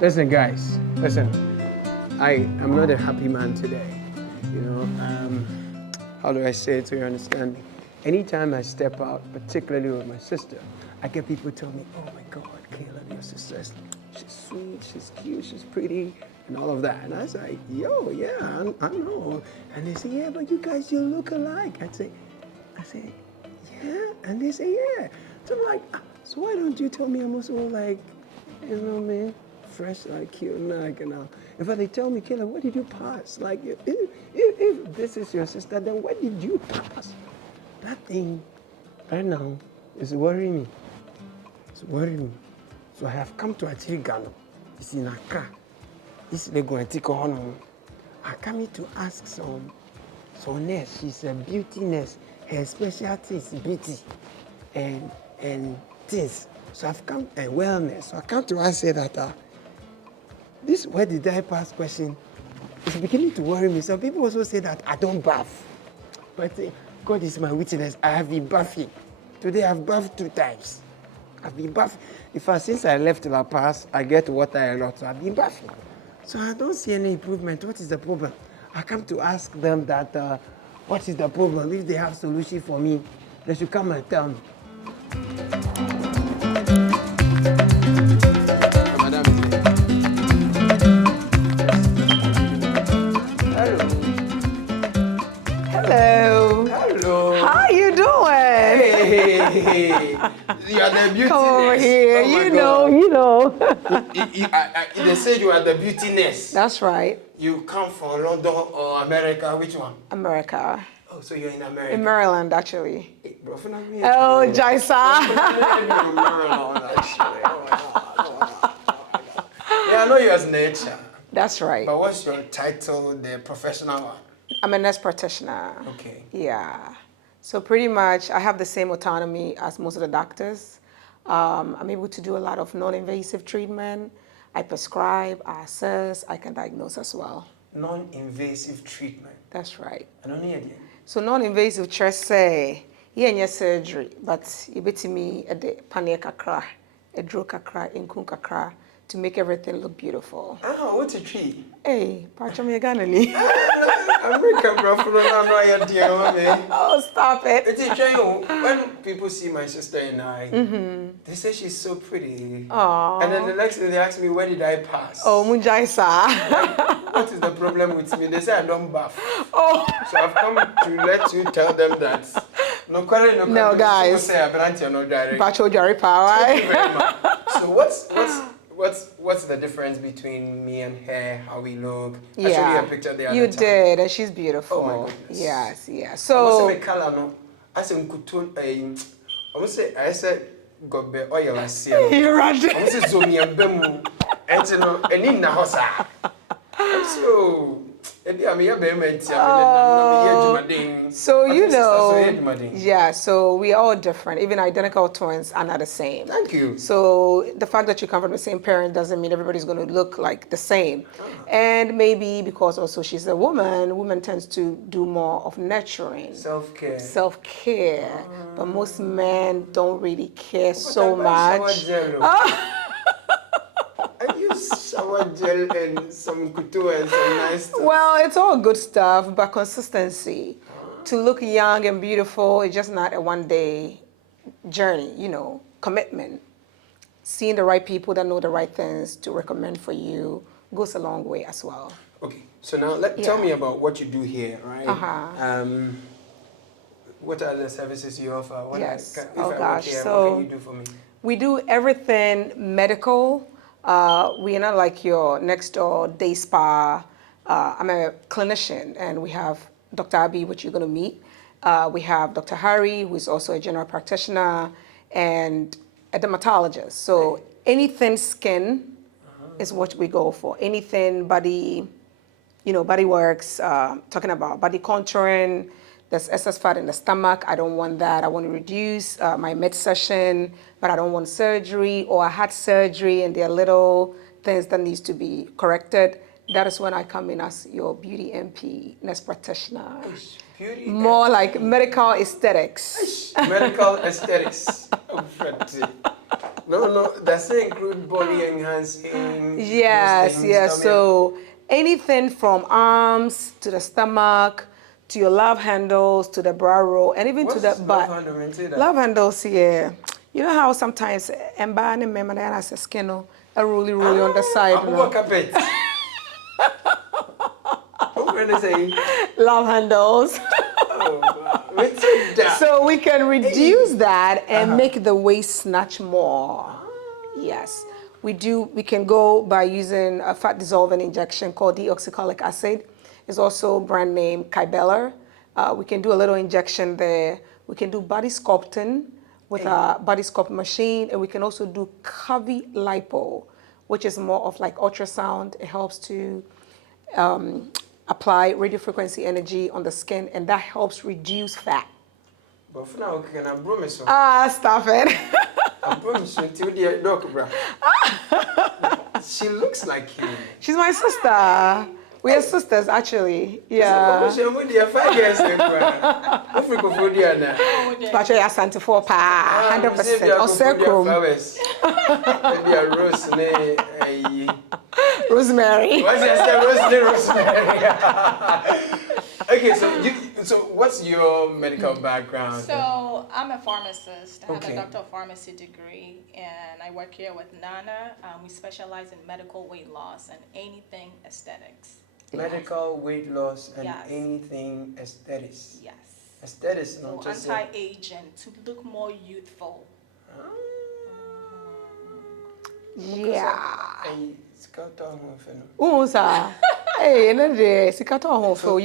Listen, guys, listen. I am not a happy man today. You know, how do I say it so you understand me? Anytime I step out, particularly with my sister, I get people tell me, "Oh my God, Caleb, your sister, she's sweet, she's cute, she's pretty," and all of that. And I was like, "Yo, yeah, I know." And they say, "Yeah, but you guys, you look alike." I say, "Yeah," and they say, "Yeah." So I'm like, "So why don't you tell me I'm also like, you know, man, fresh, like cute, like, and all." In fact, they tell me, "Caleb, what did you pass? Like, if this is your sister, then what did you pass?" That thing right now is worrying me. It's worrying me. So I have come to Akyeaa. It's in Accra. This is the going to take on. I come here to ask some nurse. She's a beauty nurse. Her specialty is beauty and things. So I've come and wellness. So I come to ask her that this where did I pass question is beginning to worry me. Some people also say that I don't bath. But God is my witness. I have been bathing. Today I've bathed 2 times. I've been bathing. In fact, since I left La Paz, I get water a lot. So I've been bathing. So I don't see any improvement. What is the problem? I come to ask them that what is the problem? If they have solution for me, they should come and tell me. Hello. Hello. How you doing? Hey, you are the beauty Come over nurse. here. Oh my you God. know. They say you are the beauty nurse. That's right. You come from London or America? Which one? America. Oh, so you're in America. In Maryland, actually. Hey, bro, Oh, Jaisa. Maryland, actually. Yeah, I know you as nature. That's right. But what's your title, the professional one? I'm a nurse practitioner. Okay. Yeah. So pretty much, I have the same autonomy as most of the doctors. I'm able to do a lot of non-invasive treatment. I prescribe, I assess, I can diagnose as well. Non-invasive treatment. That's right. I don't need it. So non-invasive, just say, yeah, surgery, but you bet me a panic kakra, a draw kakra, inkun kakra, to make everything look beautiful. Oh, what's a tree? Hey, Pachami Ganani. America, bro, for the dear man. Oh, stop it. It's a shame when people see my sister and I, they say she's so pretty. Aww. And then the next thing they ask me, where did I pass? Oh, Munjaisa. What is the problem with me? They say I don't bath. Oh. So I've come to let you tell them that. No, guys. Say I brand you no direct. Pacho Jari Power. Thank you very much. So what's the difference between me and her? How we look? I showed you a picture the other time. You did, and she's beautiful. Oh my goodness. Yes, yes. So. I color no. I say nkutun. I say I said gobe oil asia. You're right. I say zomi ambemu. Enti no eni na hosa. So. So you know, yeah, so we are all different. Even identical twins are not the same. Thank you. So the fact that you come from the same parent doesn't mean everybody's going to look like the same. And maybe because also she's a woman tends to do more of nurturing. Self-care. But most men don't really care so much. I use shower gel and some Kudah and some nice stuff. Well, it's all good stuff, but consistency. To look young and beautiful is just not a one-day journey, you know, commitment. Seeing the right people that know the right things to recommend for you goes a long way as well. Okay, so now tell me about what you do here, right? What are the services you offer? What Here, what can you do for me? We do everything medical. We are not like your next door day spa. I'm a clinician, and we have Dr. Abi, which you're going to meet. We have Dr. Harry, who is also a general practitioner, and a dermatologist. So anything skin is what we go for. Anything body, body works, talking about body contouring. There's excess fat in the stomach. I don't want that. I want to reduce my mid-session, but I don't want surgery, or I had surgery and there are little things that needs to be corrected. That is when I come in as your beauty MP, nurse practitioner. More like medical aesthetics. Medical aesthetics. No, does it include body enhancing? Yes, those things? yes. Tell me. So anything from arms to the stomach, to your love handles, to the brow roll, and even to the What's butt. love handle and say that? Love handles, yeah. You know how sometimes embarrassing member that has a skin, a rolly on the side, you know. Carpet. What can I say? Love handles. Oh, wow. What's that? So we can reduce that and make the waist snatch more. Yes. We can go by using a fat dissolving injection called deoxycholic acid. It's also brand name Kybella. We can do a little injection there. We can do body sculpting with a body sculpt machine, and we can also do curvy lipo, which is more of like ultrasound. It helps to apply radio frequency energy on the skin, and that helps reduce fat. But for now, can I promise you? Stop it. I promise you until the dog, bro. She looks like you. She's my sister. We are sisters, actually. Yeah. I'm with you 5 years ago. Africa food here now. But you're Santa for pa 100%. Or flowers. Maybe a rose, rosemary. What's your rosemary? Okay, so what's your medical background? So I'm a pharmacist. I have Okay. a doctor of pharmacy degree, and I work here with Nana. We specialize in medical weight loss and anything aesthetics. Medical weight loss and Yes. anything aesthetics. Yes. Aesthetics, So not just anti-aging to look more youthful. Yeah. So, Hey, you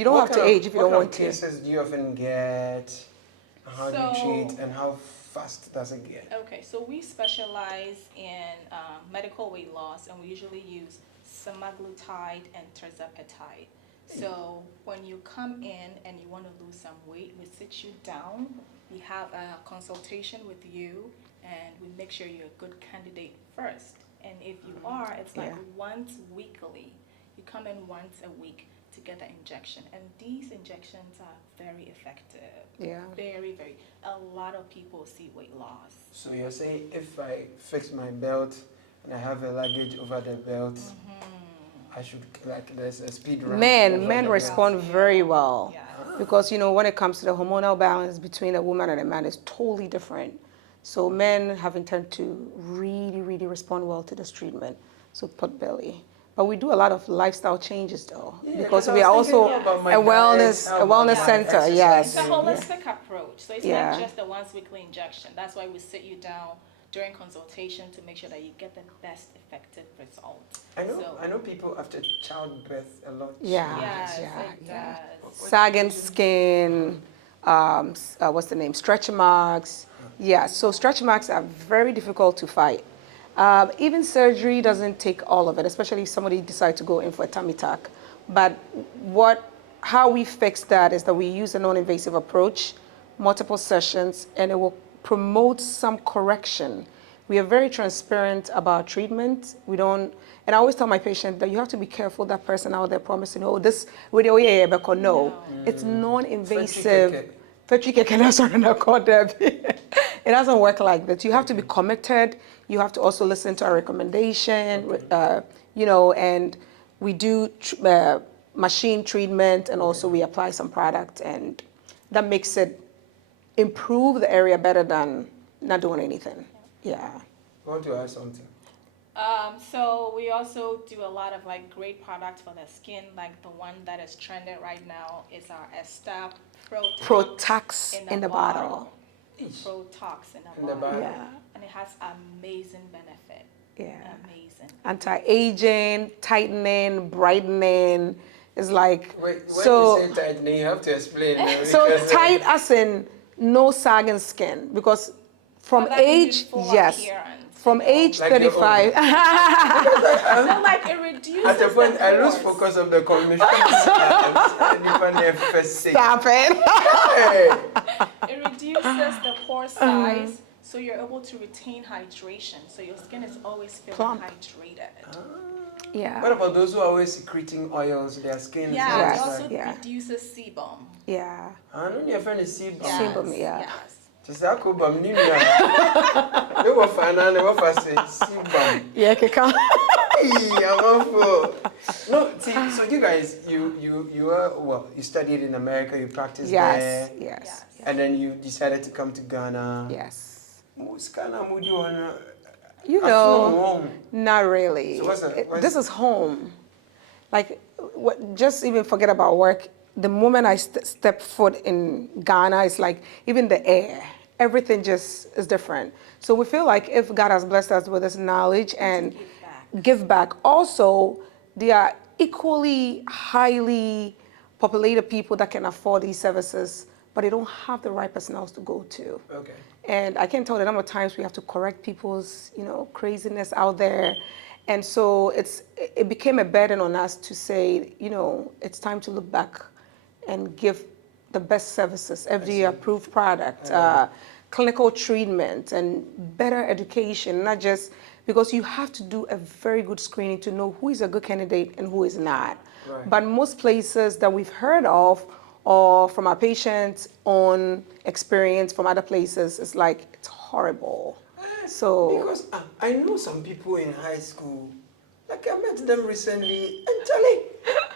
don't have to age if you don't want to. What cases do you often get? How do you So- treat and how fast does it get? Okay, so we specialize in medical weight loss, and we usually use semaglutide and tirzepatide. So when you come in and you want to lose some weight, we sit you down, we have a consultation with you, and we make sure you're a good candidate first. And if you are, it's like once weekly. You come in once a week to get the injection. And these injections are very effective. Yeah. Very, very. A lot of people see weight loss. So you're saying if I fix my belt and I have a luggage over the belt, I should, like, there's a speed run. over Men the respond very well. Yeah. Because, when it comes to the hormonal balance between a woman and a man is totally different. So men have intended to really, really respond well to this treatment. So pot belly. But we do a lot of lifestyle changes though, because we are also a wellness center. Yes. It's a holistic approach. So it's Yeah. not just a once weekly injection. That's why we sit you down during consultation to make sure that you get the best effective result. I know people after childbirth a lot. Yeah. Yes, yeah, it yeah. does. Sagging skin, what's the name? Stretch marks. Yeah, so stretch marks are very difficult to fight. Even surgery doesn't take all of it, especially if somebody decides to go in for a tummy tuck. But how we fix that is that we use a non-invasive approach, multiple sessions, and it will promote some correction. We are very transparent about treatment. We don't, and I always tell my patient that you have to be careful that person out there promising, oh, this video, no. It's non-invasive. It doesn't work like that. You have to be committed. You have to also listen to our recommendation, and we do machine treatment, and also we apply some product, and that makes it improve the area better than not doing anything. Yeah. I want to ask something. So we also do a lot of like great products for the skin. Like the one that is trending right now is our Estar Protox in the bottle. Protox in In the the bottle. bottle. Yeah. And it has amazing benefit. Yeah. Amazing. Anti-aging, tightening, brightening. It's like Wait, when so. you say tightening, you have to explain. So because, tight as in no sagging skin, because from Well, that can age, give full yes, appearance, from age Like your 35. So like it reduces at the point, I lose pores. focus of the conversation. Stop it. It reduces the pore size, so you're able to retain hydration. So your skin is always feeling Plump. hydrated. Yeah. What about those who are always secreting oils? Their skin is Yeah, it Yes, also yeah. reduces sebum. Yeah. I know your friend is sebum. Sebum, yeah. Yes. Tisako bam ni na. No wa fana na wa fa say si bam. Yeah, keka. No, see, so you guys, you were, well, you studied in America, you practiced there. Yes. And then you decided to come to Ghana. Yes. What's Ghana mood you on? You know, not really. So this is home. Like, just even forget about work. The moment I step foot in Ghana, it's like even the air, everything just is different. So we feel like if God has blessed us with this knowledge and give back. Also, there are equally highly populated people that can afford these services, but they don't have the right personnel to go to. Okay. And I can't tell the number of times we have to correct people's, craziness out there. And so it became a burden on us to say, it's time to look back and give the best services, FDA-approved product, clinical treatment, and better education, not just because you have to do a very good screening to know who is a good candidate and who is not. Right. But most places that we've heard of, or from our patients' own experience from other places, it's like, it's horrible. So because I know some people in high school, like I met them recently, and Charlie,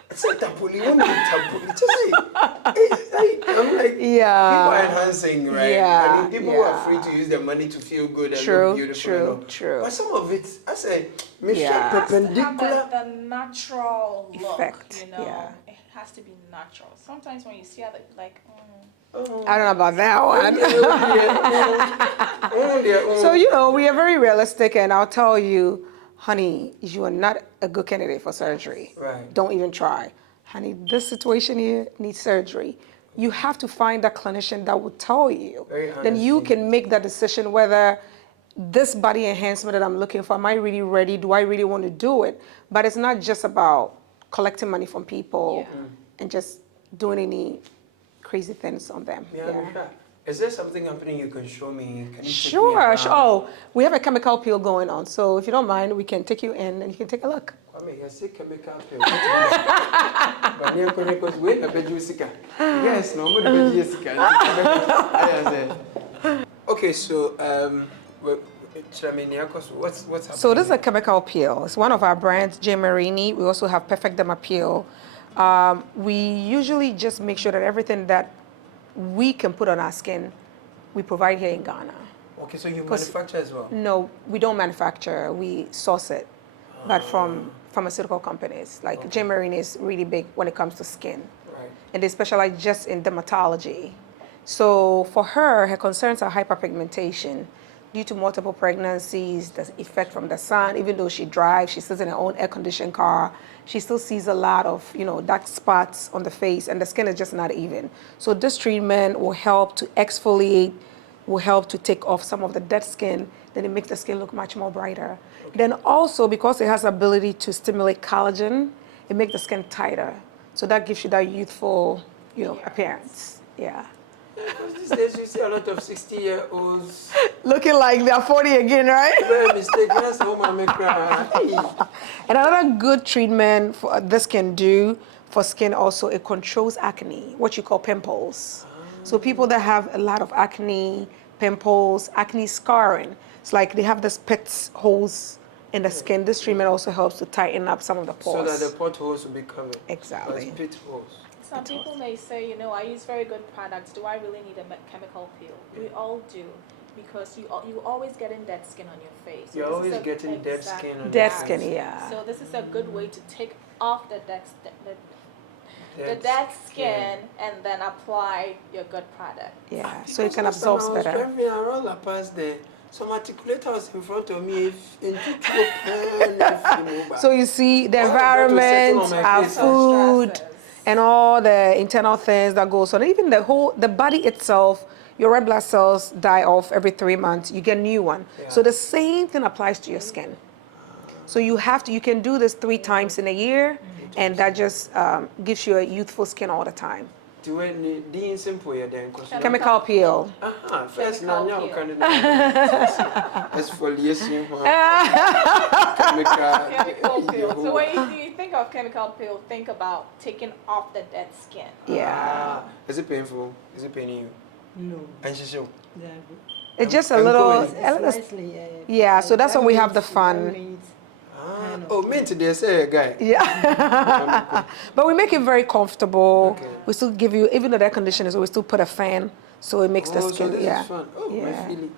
it's a tapuli, one tapuli. Just say, I'm like, people are enhancing, right? Yeah, I mean, people are free to use their money to feel good and look beautiful. True. But some of it, I say, Michelle, Yeah. perpendicular. The natural look, Effect, it has to be natural. Sometimes when you see other, like, I don't know about that one. So, we are very realistic, and I'll tell you, honey, you are not a good candidate for surgery. Right. Don't even try. Honey, this situation here needs surgery. You have to find a clinician that will tell you. Then you can make that decision whether this body enhancement that I'm looking for, am I really ready? Do I really want to do it? But it's not just about collecting money from people and just doing any crazy things on them. Is there something happening you can show me? Can you Sure. Oh, we have a chemical peel going on. So if you don't mind, we can take you in and you can take a look. I mean, I say chemical peel. But you can because wait a bit Yes, no more the Jessica. Okay, so what's happening? So this is a chemical peel. It's one of our brands, J. Marini. We also have Perfect Derma Peel. We usually just make sure that everything that we can put on our skin, we provide here in Ghana. Okay, so you manufacture as well? No, we don't manufacture. We source it, but from pharmaceutical companies. Like J. Marini is really big when it comes to skin. Right. And they specialize just in dermatology. So for her concerns are hyperpigmentation due to multiple pregnancies, the effect from the sun. Even though she drives, she sits in her own air-conditioned car, she still sees a lot of, dark spots on the face, and the skin is just not even. So this treatment will help to exfoliate, will help to take off some of the dead skin, then it makes the skin look much more brighter. Okay. Then also, because it has the ability to stimulate collagen, it makes the skin tighter. So that gives you that youthful, appearance. Yeah. Because these days you see a lot of 60-year-olds looking like they're 40 again, right? Very mistaken. That's how I cry. And another good treatment for this can do for skin also, it controls acne, what you call pimples. So people that have a lot of acne, pimples, acne scarring, it's like they have this pit holes in the skin. This treatment also helps to tighten up some of the pores. So that the potholes will be covered. Exactly. Like pit holes. Some people may say, I use very good products. Do I really need a chemical peel? We all do, because you always getting dead skin on your face. You're always getting dead skin on your face. Dead skin, yeah. So this is a good way to take off the dead skin and then apply your good product. Yeah, so it can absorb better. I was driving around past there. Some articulator was in front of me. So you see, the environment, our food, and all the internal things that goes on. Even the body itself, your red blood cells die off every 3 months. You get a new one. Yeah. So the same thing applies to your skin. So you can do this 3 times in a year, and that just gives you a youthful skin all the time. Chemical peel. First, now exfoliation. Chemical peel. So when you think of chemical peel, think about taking off the dead skin. Yeah. Is it painful? Is it paining you? No. And she show. It's just a I'm little, going. Slightly, yeah, so that's that why we have the means- fun. that means kind of- Oh, mint they say a guy. Yeah. But we make it very comfortable. Okay. We still give you, even though the air conditioner is, we still put a fan so it makes the Oh, skin, so this yeah. is fun. Oh, my Yeah. feeling.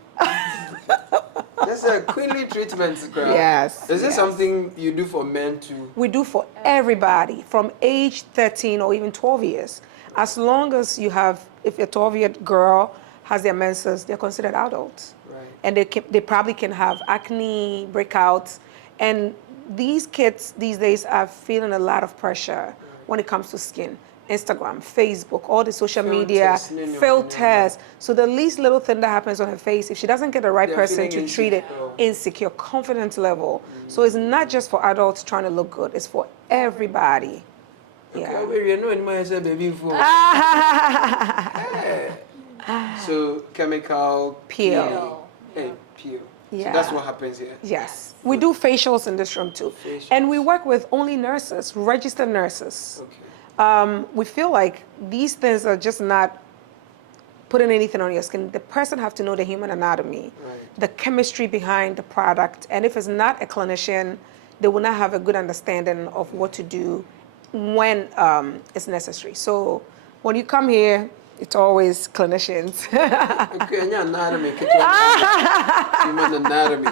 That's a queenly treatment, girl. Yes, Is this yes. something you do for men too? We do for everybody from age 13 or even 12 years. As long as you have, if a 12-year girl has their menses, they're considered adults. Right. And they probably can have acne, breakouts. And these kids these days are feeling a lot of pressure when it comes to skin. Instagram, Facebook, all the social media, Filters, filters. So the least little thing that happens on her face, if she doesn't get the right They're person feeling to treat it, insecure, confidence level. So it's not just for adults trying to look good, it's for everybody. Okay, well, you know, anymore, I said baby for. So chemical Peel. Hey, peel. Yeah. So that's what happens here. Yes. We do facials in this room too. Facials. And we work with only nurses, registered nurses. Okay. We feel like these things are just not putting anything on your skin. The person have to know the human anatomy, Right. the chemistry behind the product. And if it's not a clinician, they will not have a good understanding of what to do when it's necessary. So when you come here, it's always clinicians. Okay, and your anatomy. Human anatomy.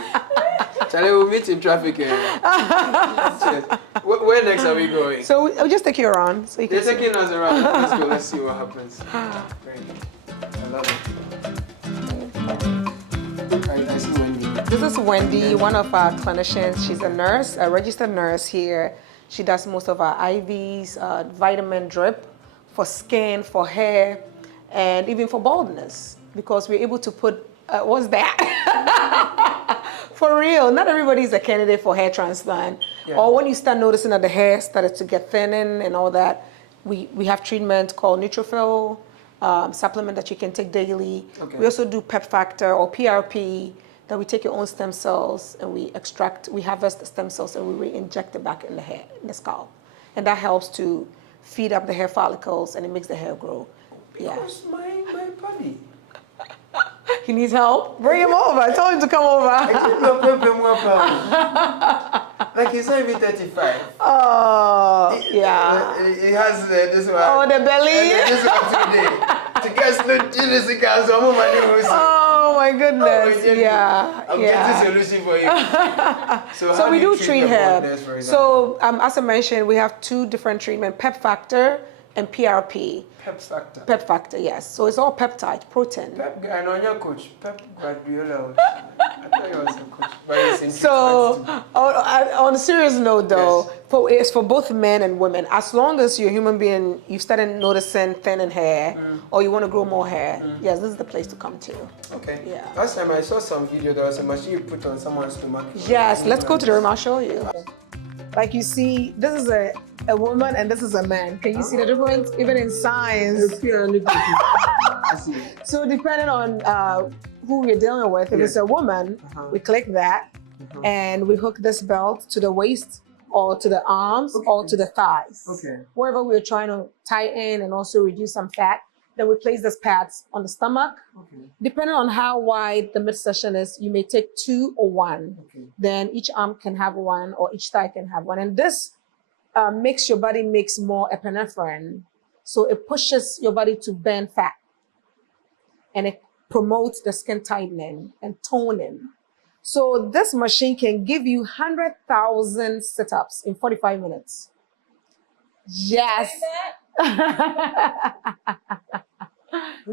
Charlie, we'll meet in traffic. Cheers. Where next are we going? So I'll just take you around. So you They're can see. taking us around. Let's go. Let's see what happens. Great. I love it. I see Wendy. This is Wendy, one of our clinicians. She's a nurse, a registered nurse here. She does most of our IVs, vitamin drip for skin, for hair, and even for baldness, because we're able to put, what's that? For real, not everybody is a candidate for hair transplant. Yeah. Or when you start noticing that the hair started to get thinning and all that, we have treatment called neutrophil, supplement that you can take daily. Okay. We also do pep factor or PRP, that we take your own stem cells and we harvest the stem cells and we re-inject it back in the hair, in the scalp. And that helps to feed up the hair follicles and it makes the hair grow. Yeah. Because my puppy. He needs help? Bring him over. I told him to come over. Like he's not even 35. Oh, yeah. He has this one. Oh, the belly? And this one today. To get no jealous, he can so much money. Oh my goodness. Jenny, Yeah. I'm yeah. getting solution for you. So So how we do you do treat the hair. baldness, for example? So as I mentioned, we have two different treatments, pep factor and PRP. Pep factor. Pep factor, yes. So it's all peptide, protein. Pep, I know your coach. Pep Guardiola. I thought he was a coach. But he's in So treatment on a serious note though, Yes. it's for both men and women. As long as you're a human being, you started noticing thinning hair or you want to grow more hair, yes, this is the place to come to. too. Okay. Yeah. Last time I saw some video, there was a machine you put on someone's stomach. Yes, let's go to the room, I'll show you. Like you see, this is a woman and this is a man. Can you see the difference? Even in size. I see. So depending on who we're dealing with, if Yeah. it's a woman, we click that and we hook this belt to the waist or to the arms or to the thighs. Okay. Wherever we're trying to tighten and also reduce some fat, then we place these pads on the stomach. Okay. Depending on how wide the midsection is, you may take 2 or 1. Okay. Then each arm can have 1 or each thigh can have 1. And this makes your body makes more epinephrine. So it pushes your body to burn fat. And it promotes the skin tightening and toning. So this machine can give you 100,000 sit-ups in 45 minutes. Yes.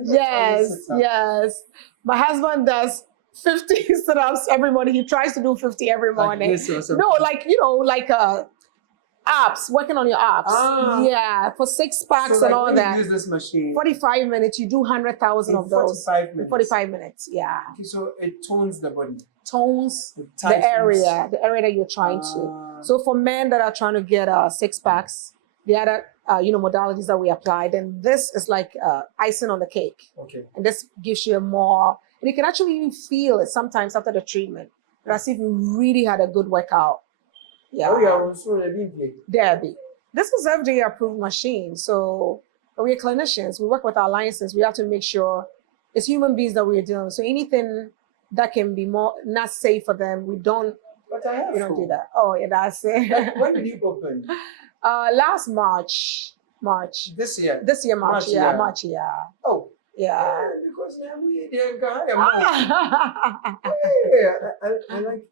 Yes, yes. My husband does 50 sit-ups every morning. He tries to do 50 every morning. this or something? No, like abs, working on your abs. Ah. Yeah, for 6 packs So and like all when that. you use this machine 45 minutes, you do 100,000 in of those. 45 minutes. 45 minutes, yeah. Okay, so it tones the body. Tones It the tightens. area that you're trying to. So for men that are trying to get 6 packs, the other modalities that we apply, then this is like icing on the cake. Okay. And this gives you more, and you can actually even feel it sometimes after the treatment, as if you really had a good workout. Yeah. Oh, yeah, so the big. Debbie. This is FDA approved machine. So we're clinicians. We work with our licenses. We have to make sure It's human beings that we're dealing with. So anything that can be more not safe for them, we don't But I have do food. that. Oh yeah, that's it. Like, when did you open? Last March. This year? This year, March, March, yeah, yeah. March, yeah. Oh. Yeah. Because now we didn't go. Yeah,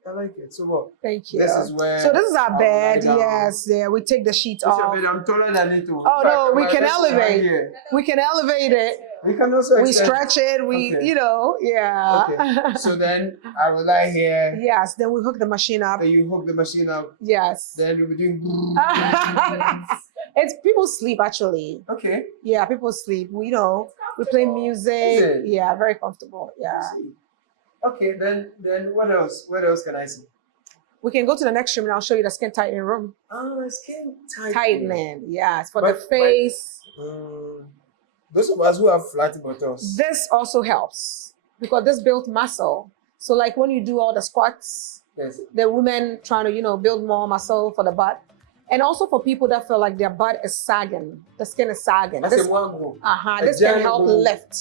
I like it. So what? Thank you. This is where. So this is our I'll bed. lie down. Yes, yeah. We take the sheets This is your off. bed. I'm taller than it too. Oh no, we can This is right elevate. here. We can elevate it. We can also We extend. stretch it. We, Okay. you know, yeah. Okay. So then I will lie here. Yes. Then we hook the machine up. Then you hook the machine up. Yes. Then you'll be doing. It's people sleep actually. Okay. Yeah, people sleep. We we play music. Is it? Yeah, very comfortable. Yeah. Okay. Then what else? What else can I see? We can go to the next room and I'll show you the skin tightening room. Skin tightening. Tightening. Yes, for But- the face. Those of us who have flat buttocks. This also helps because this builds muscle. So like when you do all the squats, Yes. the women trying to, build more muscle for the butt. And also for people that feel like their butt is sagging, the skin is sagging. That's This, a one go. this can help Giant lift.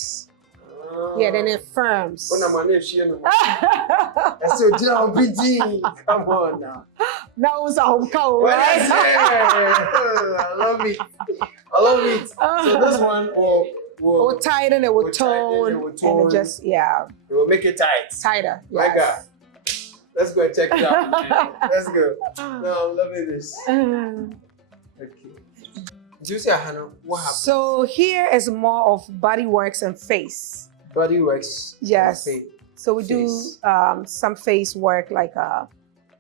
Yeah, then it firms. When I'm on it, she know. That's so jump PT. Come on now. Now it's a home cold, Well, right? that's it. I love it. I love it. So this one will We'll tighten it, We'll we'll tighten it, tone, we'll and tone. it just, yeah, it will make it tight. tighter. My Yes. God. Let's go and check it out. Man. Let's go. No, I'm loving this. Okay. Do you see Hannah? What happened? So here is more of body works and face. Body works. Yes. Okay. So we do Face. some face work like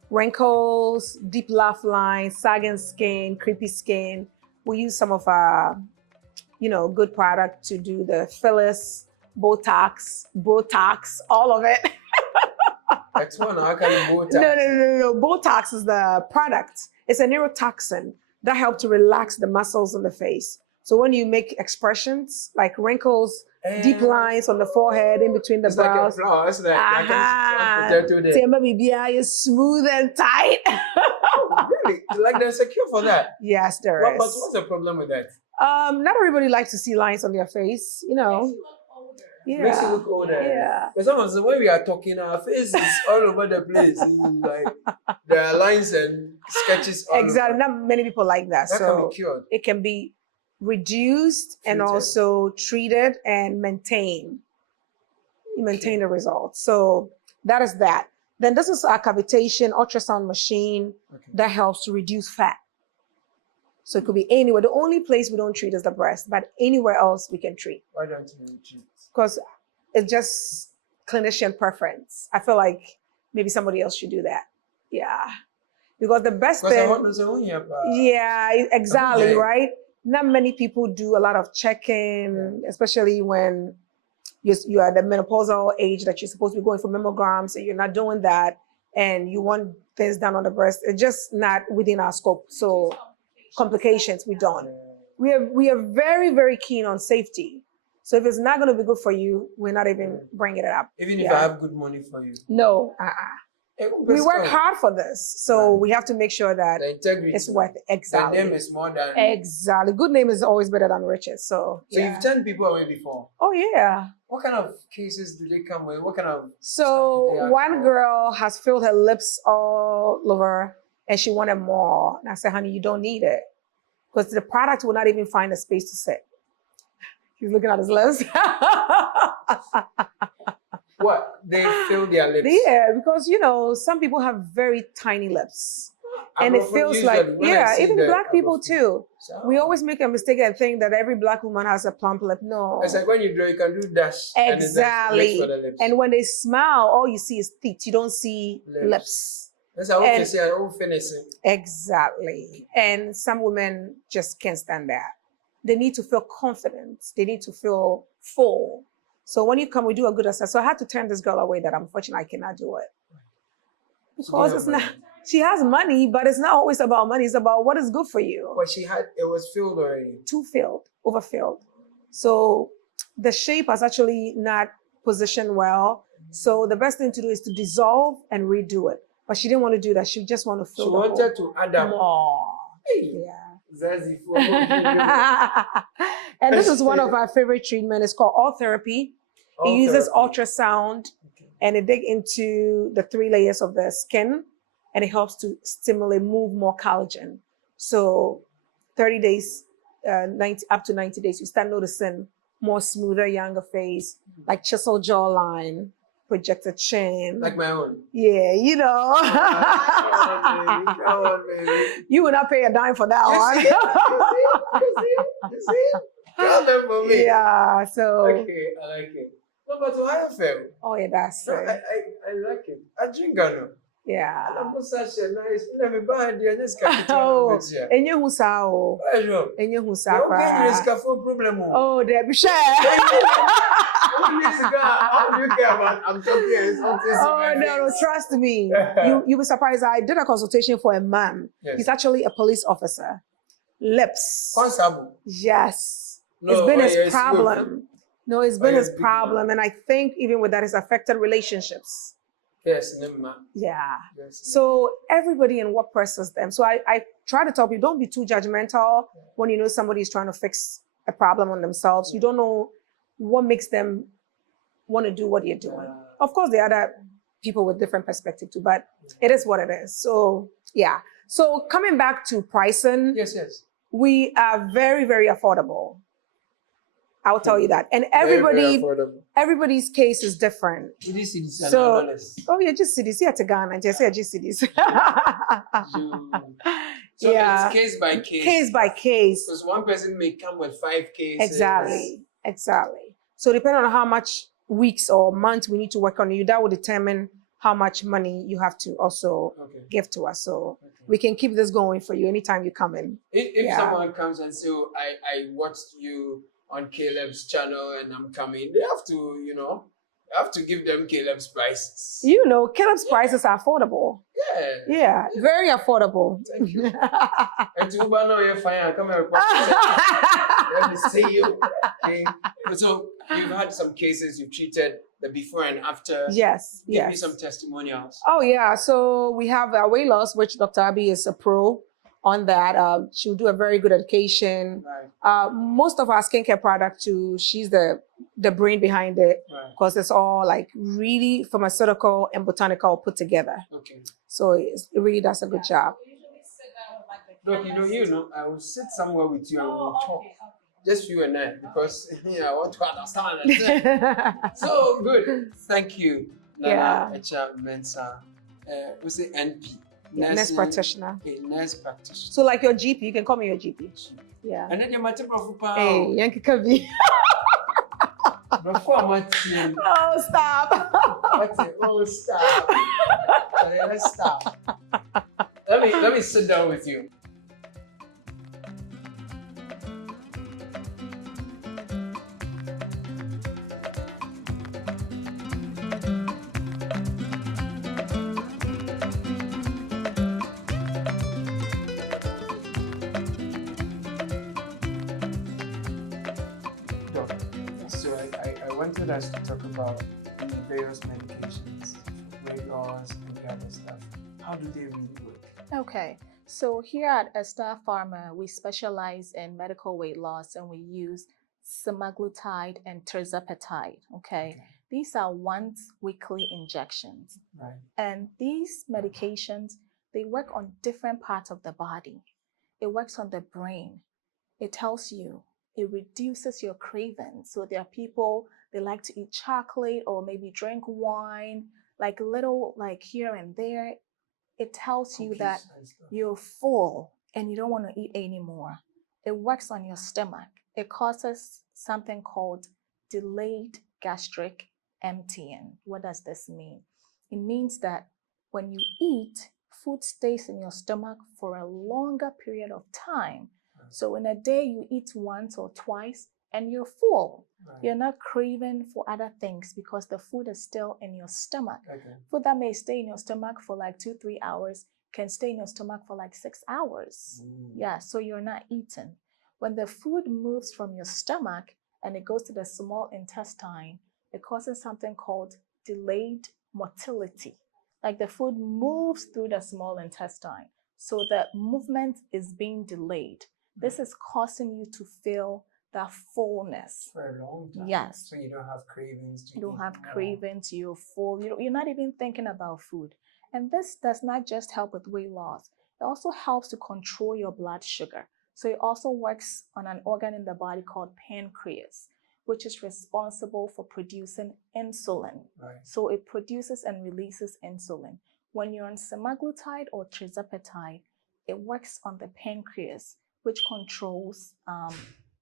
wrinkles, deep laugh lines, sagging skin, creepy skin. We use some of our, good product to do the fillers, Botox, all of it. That's one. How can you move No. Botox is the product. It's a neurotoxin that helps to relax the muscles on the face. So when you make expressions like wrinkles, deep lines on the forehead, in between the It's like a brows. flower. It's like Aha. potato there. Tema BBI is smooth and tight. Really? Like there's a cure for that. Yes, there But is. what's the problem with that? Not everybody likes to see lines on their face, Yeah. Makes you look older. Yeah. But sometimes when we are talking, our face is all over the place. It's like there are lines and sketches all Exactly. over. Not many people like that. That so can be cured. it can be reduced and Treated. also treated and maintained. You maintain the results. So that is that. Then this is our cavitation ultrasound machine Okay. that helps to reduce fat. So it could be anywhere. The only place we don't treat is the breast, but anywhere else we can treat Why don't you treat? because it's just clinician preference. I feel like maybe somebody else should do that. Yeah. Because the best Because I thing. want to say, oh, yeah, but Yeah, exactly, Okay. right? Not many people do a lot of checking, especially when you are the menopausal age that you're supposed to be going for mammograms and you're not doing that and you want things done on the breast. It's just not within our scope. So complications, we don't. We are very, very keen on safety. So if it's not going to be good for you, we're not even bringing it up. even if Yeah. I have good money for you. No, we work Because hard for this. So we have to make sure that The integrity. it's worth it. The Exactly. name is more than. Exactly. Good name is always better than riches. So, So yeah. you've turned people away before. Oh, yeah. What kind of cases do they come with? What kind of? So Yeah, one cool. girl has filled her lips all over and she wanted more. And I said, honey, you don't need it because the product will not even find a space to sit. He's looking at his lips. What? They fill their lips. Yeah, because, some people have very tiny lips. And it Afro- feels usually like, when I see even the black people Afro- too. So- We always make a mistake and think that every black woman has a plump lip. No. It's like when you draw, you can do dash. and it's just Exactly. lips for the lips. And when they smile, all you see is teeth. You don't see Lips. lips. That's how we can and- say, "Oh, finishing." Exactly. And some women just can't stand that. They need to feel confident. They need to feel full. So when you come, we do a good assessment. So I had to turn this girl away that unfortunately I cannot do it. Because Yeah, it's not, man. she has money, but it's not always about money. It's about what is good for you. But it was filled already. Too filled, overfilled. So the shape has actually not positioned well. So the best thing to do is to dissolve and redo it. But she didn't want to do that. She just wanted to She fill the wanted to add up. more. Hey, Yeah. Zazie, And this is one of our favorite treatments. It's called all therapy. It uses Okay. ultrasound and it dig into the 3 layers of the skin and it helps to stimulate, move more collagen. So 30 days, 90, up to 90 days, you start noticing more smoother, younger face, like chiseled jawline, projected chin. Like my own. Yeah, you know. Come on, baby. You would not pay a dime for that You one. see? You see? Tell them for me. Yeah, so. Okay, I like it. No, but how you feel? Oh, yeah, that's No, it. I like it. I drink Ghana. Yeah. I'm not such a nice. Let me buy it. I just can't Oh, get enye husa o. it. Enye husa No, okay, there's kwa. a problem. Oh, there be share. How do you care about? I'm talking something. Oh no, trust me. You be surprised. I did a consultation for a man. Yes. He's actually a police officer. Lips. Constable. Yes. No, it's been his yes, problem. No, it's been yes, his big problem. man. And I think even with that, it's affected relationships. Yes, Nema. Yeah. Yes. So everybody and what presses them. So I try to tell people, don't be too judgmental when you know somebody is trying to fix a problem on themselves. You don't know what makes them want to do what you're doing. Of course, there are other people with different perspective too, but it is what it is. So yeah. So coming back to pricing, Yes, yes. we are very, very affordable. I'll tell you that. And Very, everybody, very affordable. everybody's case is different. It is in So, oh yeah, just cities. Yeah, to Ghana, just yeah, just cities. So Yeah. it's case by case. Case by case. Because one person may come with 5 cases. Exactly. So depending on how much weeks or months we need to work on you, that will determine how much money you have to also give to us. So we can keep this going for you anytime you come in. If someone comes and say, oh, I watched you on Caleb's channel and I'm coming, they have to, you have to give them Caleb's prices. You know, Caleb's prices are affordable. Yeah. Yeah, very affordable. Thank you. And to Uber, no, you're fine. Come and report. Let me see you. Okay. So you've had some cases you've treated the before and after. Yes. Give me some testimonials. Oh yeah. So we have weight loss, which Dr. Abby is a pro on that. She'll do a very good education. Right. Most of our skincare product too, she's the brain behind it because it's all like really pharmaceutical and botanical put together. Okay. So it really does a good job. We usually sit down with like the Look, I will sit somewhere with you and we'll talk. Just you and I, because I want to understand it. So good. Thank you, Nana Akyeaa Mensah. What's it? NP. Nurse practitioner. A nurse practitioner. So like your GP, you can call me your GP. Yeah. And then you're my prof. Hey, Yankee Kavi. Oh, stop. Oh, stop. Let's stop. Let me sit down with you. So I wanted us to talk about the various medications, weight loss, and the other stuff. How do they really work? Okay, so here at Estar Pharma, we specialize in medical weight loss and we use semaglutide and tirzepatide, okay? These are once weekly injections. Right. And these medications, they work on different parts of the body. It works on the brain. It tells you, it reduces your cravings. So there are people, they like to eat chocolate or maybe drink wine, like little, like here and there. It tells you that you're full and you don't want to eat anymore. It works on your stomach. It causes something called delayed gastric emptying. What does this mean? It means that when you eat, food stays in your stomach for a longer period of time. So in a day, you eat once or twice and you're full. Right. You're not craving for other things because the food is still in your stomach. Okay. Food that may stay in your stomach for like 2-3 hours can stay in your stomach for like 6 hours. Yeah, so you're not eating. When the food moves from your stomach and it goes to the small intestine, it causes something called delayed motility. Like the food moves through the small intestine. So the movement is being delayed. This is causing you to feel the fullness. For a long time. Yes. So you don't have cravings to You don't eat have more. cravings, you're full, you're not even thinking about food. And this does not just help with weight loss, it also helps to control your blood sugar. So it also works on an organ in the body called pancreas, which is responsible for producing insulin. Right. So it produces and releases insulin. When you're on semaglutide or tirzepatide, it works on the pancreas, which controls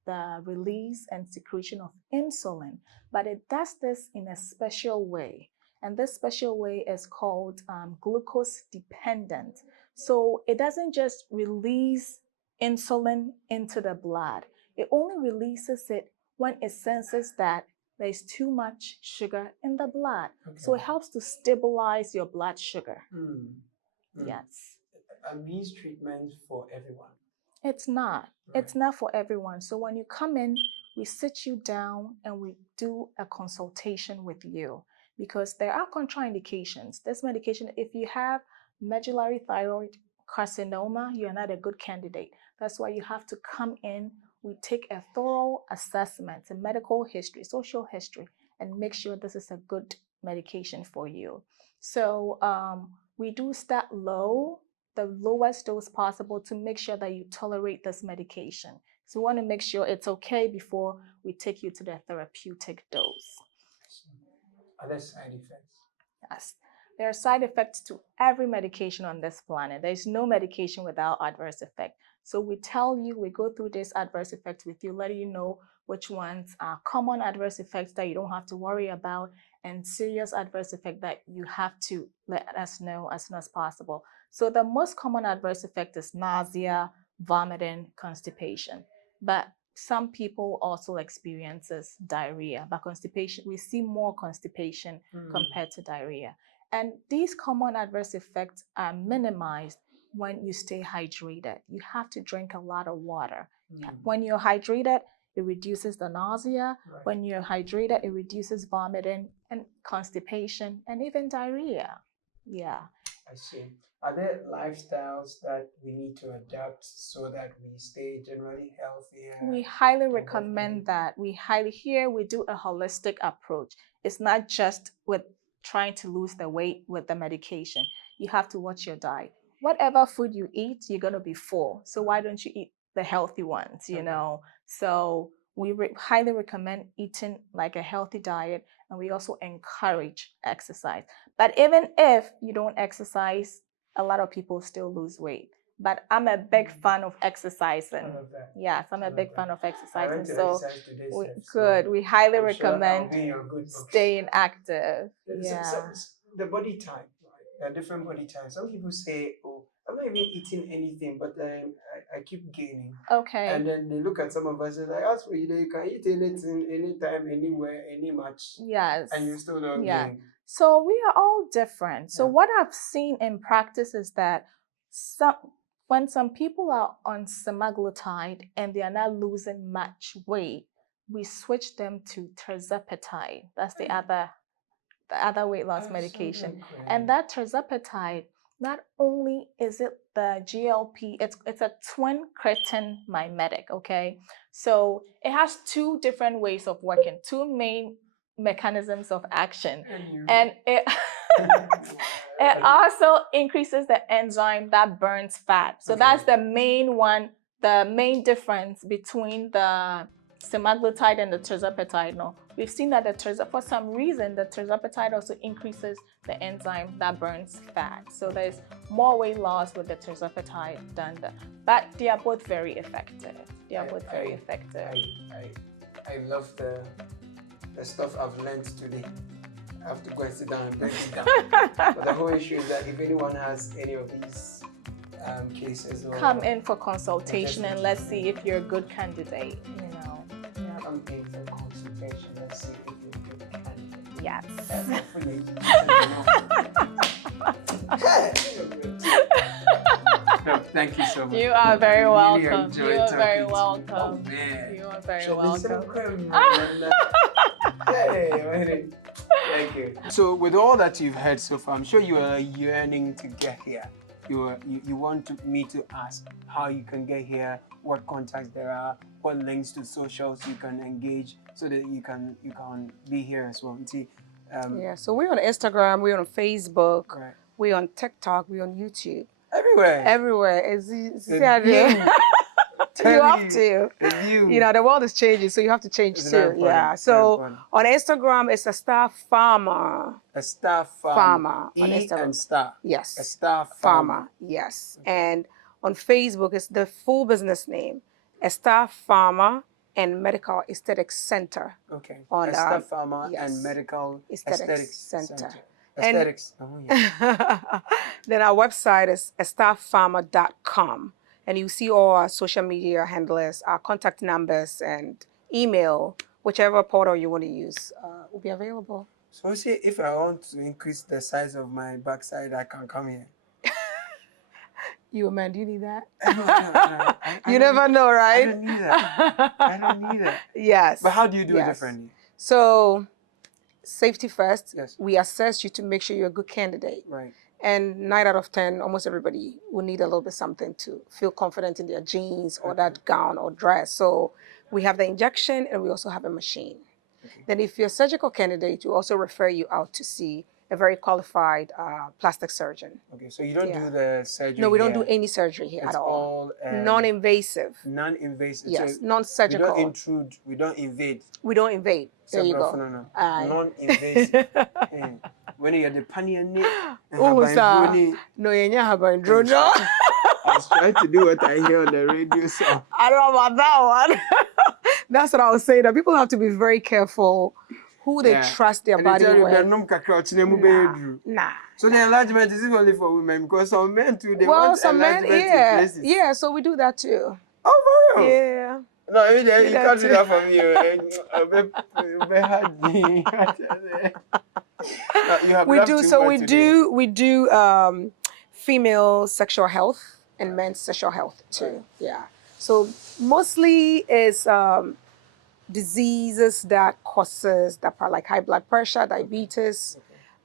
the release and secretion of insulin. But it does this in a special way. And this special way is called glucose dependent. So it doesn't just release insulin into the blood. It only releases it when it senses that there's too much sugar in the blood. Okay. So it helps to stabilize your blood sugar. Yes. Are these treatments for everyone? It's not. Right. It's not for everyone. So when you come in, we sit you down and we do a consultation with you because there are contraindications. This medication, if you have medullary thyroid carcinoma, you're not a good candidate. That's why you have to come in. We take a thorough assessment, a medical history, social history, and make sure this is a good medication for you. So we do start low, the lowest dose possible to make sure that you tolerate this medication. So we want to make sure it's okay before we take you to the therapeutic dose. Are there side effects? Yes. There are side effects to every medication on this planet. There's no medication without adverse effect. So we tell you, we go through this adverse effects with you, letting you know which ones are common adverse effects that you don't have to worry about and serious adverse effect that you have to let us know as soon as possible. So the most common adverse effect is nausea, vomiting, constipation. But some people also experiences diarrhea. But constipation, we see more constipation compared to diarrhea. And these common adverse effects are minimized when you stay hydrated. You have to drink a lot of water. When you're hydrated, it reduces the nausea. Right. When you're hydrated, it reduces vomiting and constipation and even diarrhea. Yeah. I see. Are there lifestyles that we need to adapt so that we stay generally healthier? We highly recommend that. We do a holistic approach. It's not just with trying to lose the weight with the medication. You have to watch your diet. Whatever food you eat, you're going to be full. So why don't you eat the healthy ones, you know? So we highly recommend eating like a healthy diet, and we also encourage exercise. But even if you don't exercise, a lot of people still lose weight. But I'm a big fan of exercising. I love that. Yes, I'm a big fan of I exercising. went to So exercise today, good. We highly I'm sure I'll recommend be in your good books. staying active. So Yeah. the body type, right? There are different body types. Some people say, "Oh, I'm not even eating anything, but I keep gaining." Okay. And then they look at some of us and like, as for you, you can eat anything, anytime, anywhere, any much, Yes. and you still don't Yeah. gain. So we are all different. So Yeah. what I've seen in practice is that when some people are on semaglutide and they are not losing much weight, we switch them to tirzepatide. That's the other weight loss medication. And that tirzepatide, not only is it the GLP, it's a twin creatine mimetic, okay? So it has two different ways of working, two main mechanisms of action. And it it also increases the enzyme that burns fat. So that's the main one, the main difference between the semaglutide and the tirzepatide. No, we've seen that for some reason the tirzepatide also increases the enzyme that burns fat. So there's more weight loss with the tirzepatide than but they are both very effective. They are both very effective. I love the stuff I've learned today. I have to go and sit down and break it down. But the whole issue is that if anyone has any of these cases, come in for consultation and let's see if you're a good candidate. You know. Yeah. Come in for consultation. Let's see if you're a good candidate. Yes. No, thank you so much. You are very welcome. Really enjoyed You are very talking welcome. Oh man. You are very welcome. Hey, thank you. So with all that you've heard so far, I'm sure you are yearning to get here. you want me to ask how you can get here, what contacts there are, what links to socials you can engage, so that you can be here as well. See, Yeah, so we're on Instagram, we're on Facebook, right. we're on TikTok, we're on YouTube. Everywhere. Everywhere. Tell You have me, to. the view. You know, the world is changing, so you have to change It's too. very important. Yeah. It's very So important. on Instagram, it's Estar Pharma. Estar Pharma. Pharma on E Instagram. and Star. Yes. Estar Pharma. Pharma. Yes. And on Facebook, it's the full business name, Estar Pharma and Medical Aesthetics Center. Okay. On Estar Pharma yes. and Medical Aesthetics Center. Center. Aesthetics. Oh, yeah. Then our website is estarpharma.com. And you see all our social media handlers, our contact numbers, and email, whichever portal you want to use will be available. So see, if I want to increase the size of my backside, I can come here. You a man, do you need that? I You never know, right? I don't need that. I don't need that. Yes. But how do you do it Yes. differently? So, safety first. Yes. We assess you to make sure you're a good candidate. Right. And 9 out of 10, almost everybody will need a little bit something to feel confident in their jeans or that gown or dress. So we have the injection and we also have a machine. Okay. Then if you're a surgical candidate, we also refer you out to see a very qualified plastic surgeon. Okay, so you don't Yeah. do the surgery. No, we don't do here. any surgery here It's at all. all Non-invasive. non-invasive. Yes, So non-surgical. we don't intrude. We don't invade. We don't invade. There you go. No. Aye. Non-invasive. When you're the pioneer, Oh, sir. No, you're having drone. I was trying to do what I hear on the radio. So I don't know about that one. That's what I was saying. That people have to be very careful who they trust their and body they tell you, with. Nah. So the enlargement is only for women because some men too they Well, want some men, enlargement in yeah, places. yeah. So we do that too. Oh, for real? Yeah. No, I mean, you that can't do too. that for me. You have We laughed do. too So much we today. do female sexual health and men's sexual health too. Right. Yeah. So mostly is diseases that causes that are like high blood pressure, diabetes,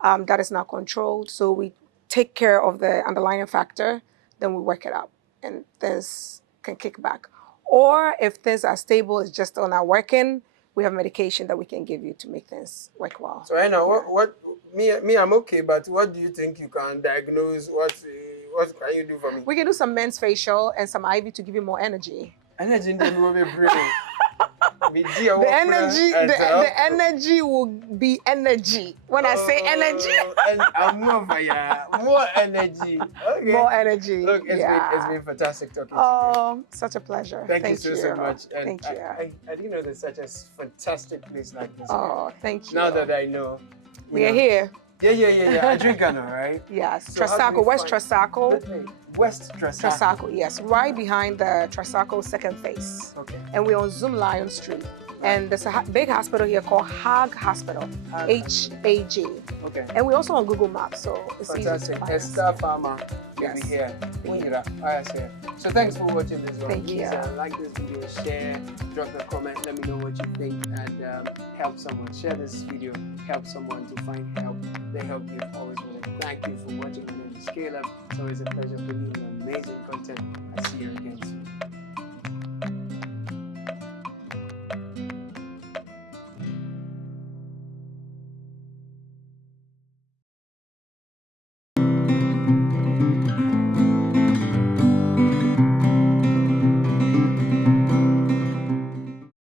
that is not controlled. So we take care of the underlying factor, then we work it out, and things can kick back. Or if things are stable, it's just not working, we have medication that we can give you to make things work well. So I know what me I'm okay, but what do you think you can diagnose? What can you do for me? We can do some men's facial and some IV to give you more energy. Energy in the brain. The energy will be energy. When I say energy, and I'm more energy. Okay. more energy. Look, it's been fantastic talking to you. Oh, such a pleasure. Thank you so much. And Thank you. I didn't know there's such a fantastic place like this. Oh, thank you. Now that I know. We are here. Yeah. I drink Ghana, right? Yes, So how do we Trasaco, West find- Trasaco. West Trasaco. Trasaco, yes, right behind the Trasaco second face. Okay. And we're on Zoom Lion Street. And there's a big hospital here called Hag Hospital, Hag. H-A-G. Okay. And we're also on Google Maps, so it's Fantastic. easy to find us. Estar Pharma will Yes. be here. So thanks for watching this one. Thank Please you. like this video, share, drop a comment, let me know what you think, and help someone. Share this video, help someone to find help. The help you've always wanted. Thank you for watching. My name is Caleb. It's always a pleasure bringing you amazing content. I see you again soon.